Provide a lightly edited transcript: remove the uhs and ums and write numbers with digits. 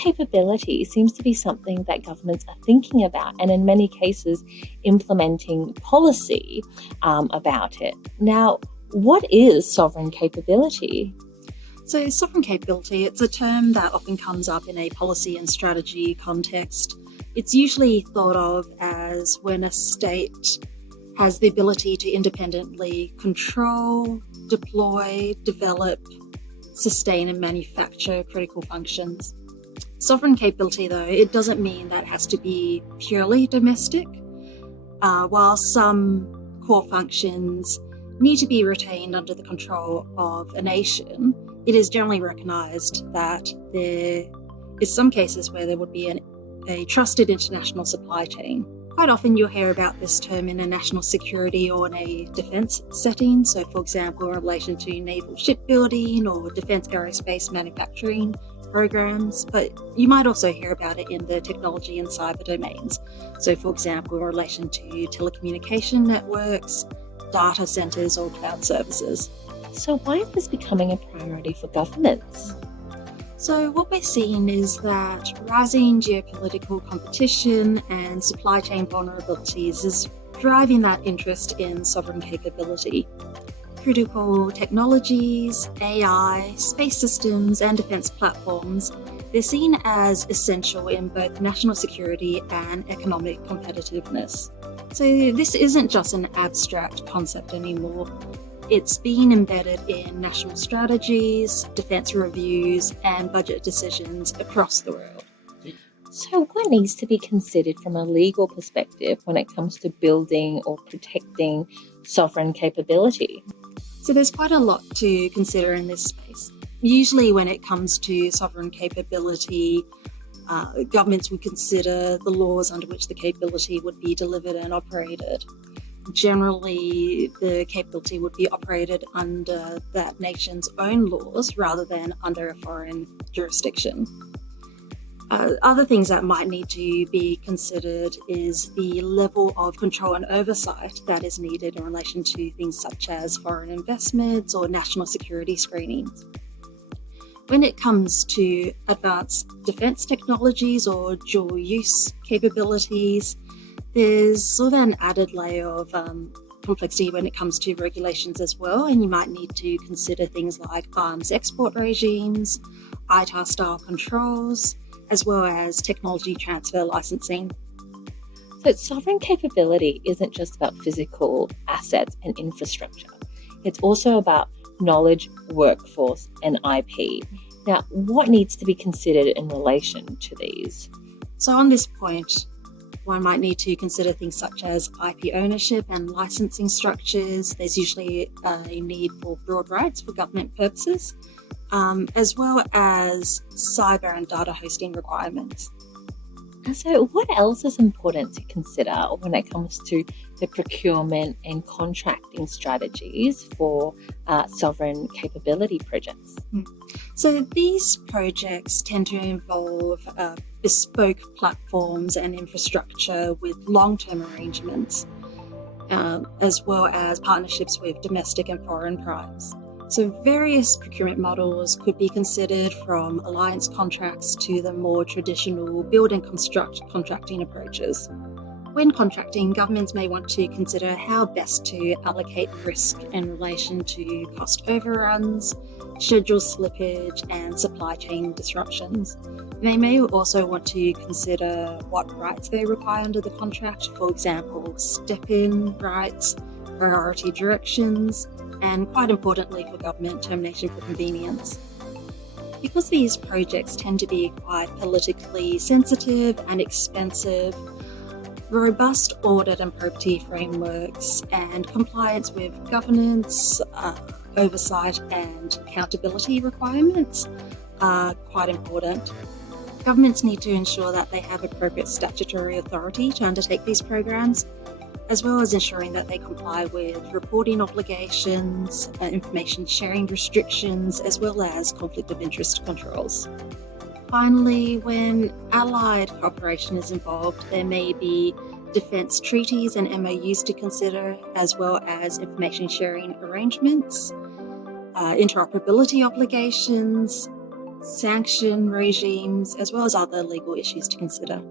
capability seems to be something that governments are thinking about and in many cases implementing policy about it. Now, what is sovereign capability? So sovereign capability, it's a term that often comes up in a policy and strategy context. It's usually thought of as when a state has the ability to independently control, deploy, develop, sustain and manufacture critical functions. Sovereign capability, though, it doesn't mean that it has to be purely domestic. While some core functions need to be retained under the control of a nation, it is generally recognised that there is some cases where there would be a trusted international supply chain. Quite often you'll hear about this term in a national security or in a defence setting. So, for example, in relation to naval shipbuilding or defence aerospace manufacturing programs. But you might also hear about it in the technology and cyber domains. So, for example, in relation to telecommunication networks, data centres or cloud services. So why is this becoming a priority for governments? So what we're seeing is that rising geopolitical competition and supply chain vulnerabilities is driving that interest in sovereign capability. Critical technologies, AI, space systems and defence platforms, they're seen as essential in both national security and economic competitiveness. So this isn't just an abstract concept anymore. It's being embedded in national strategies, defence reviews and budget decisions across the world. So what needs to be considered from a legal perspective when it comes to building or protecting sovereign capability? So there's quite a lot to consider in this space. Usually when it comes to sovereign capability, governments would consider the laws under which the capability would be delivered and operated. Generally, the capability would be operated under that nation's own laws rather than under a foreign jurisdiction. Other things that might need to be considered is the level of control and oversight that is needed in relation to things such as foreign investments or national security screenings. When it comes to advanced defence technologies or dual use capabilities, there's sort of an added layer of complexity when it comes to regulations as well, and you might need to consider things like arms export regimes, ITAR style controls, as well as technology transfer licensing. So sovereign capability isn't just about physical assets and infrastructure. It's also about knowledge, workforce, and IP. Now, what needs to be considered in relation to these? So on this point, one might need to consider things such as IP ownership and licensing structures. There's usually a need for broad rights for government purposes, as well as cyber and data hosting requirements. And so what else is important to consider when it comes to the procurement and contracting strategies for sovereign capability projects? So these projects tend to involve bespoke platforms and infrastructure with long-term arrangements, as well as partnerships with domestic and foreign primes. So various procurement models could be considered, from alliance contracts to the more traditional build and construct contracting approaches. When contracting, governments may want to consider how best to allocate risk in relation to cost overruns, schedule slippage, and supply chain disruptions. They may also want to consider what rights they require under the contract, for example, step-in rights, priority directions, and quite importantly for government, termination for convenience. Because these projects tend to be quite politically sensitive and expensive, robust audit and probity frameworks and compliance with governance, oversight and accountability requirements are quite important. Governments need to ensure that they have appropriate statutory authority to undertake these programs, as well as ensuring that they comply with reporting obligations, information sharing restrictions, as well as conflict of interest controls. Finally, when allied cooperation is involved, there may be defence treaties and MOUs to consider, as well as information sharing arrangements, interoperability obligations, sanction regimes, as well as other legal issues to consider.